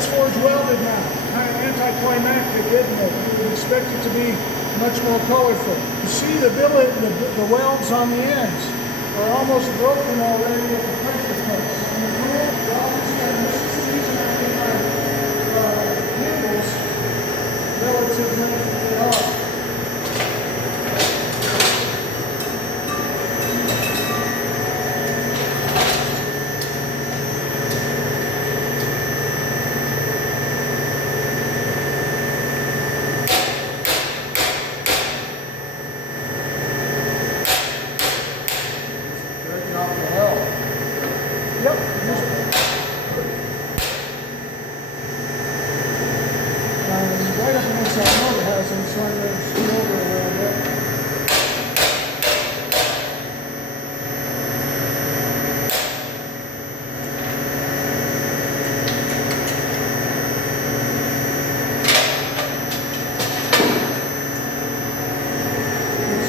it's forged welded now. Kind of anticlimactic, isn't it? You would expect it to be much more colorful. You see the billet, the welds on the ends are almost broken already with the pressure plates. And the tool, well, these are handles relatively off. Yep. It's right up against that motor house and so I'm going to scoot over a little bit.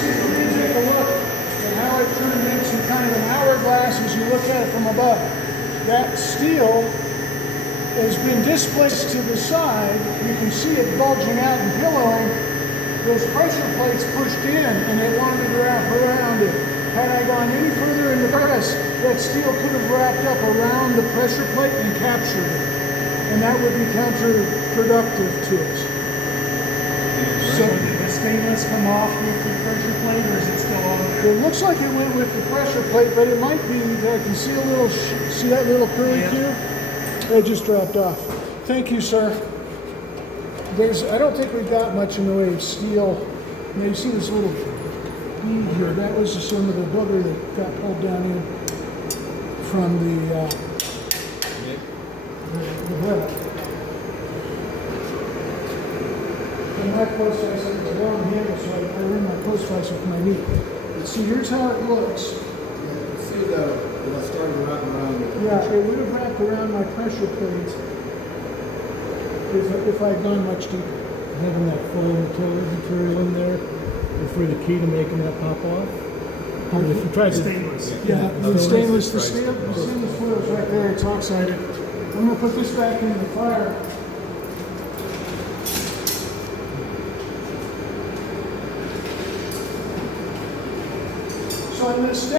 You can take a look at how it turned into kind of an hourglass as you look at it from above. That steel has been displaced to the side. You can see it bulging out and billowing. Those pressure plates pushed in and it wanted to wrap around it. Had I gone any further in the press, that steel could have wrapped up around the pressure plate and captured it. And that would be counterproductive to us. So did the stainless come off with the pressure plate, or is it still on there? It looks like it went with the pressure plate, but it might be, I can see a little, see that little curly cue? It just dropped off. Thank you, sir. I don't think we've got much in the way of steel. Now you see this little bead here, that was just some of the booger that got pulled down in from the billet. And my post vice, it's a long handle, so I run my post vice with my knee. But see, here's how it looks. Yeah, see when I started wrapping around with the Yeah, it would have wrapped around my pressure plates if I had gone much deeper. Having that full material in there for the key to making that pop off. But if you try to Stainless. Yeah, the stainless foil is right there, it's oxided. I'm gonna put this back into the fire. So I'm gonna stay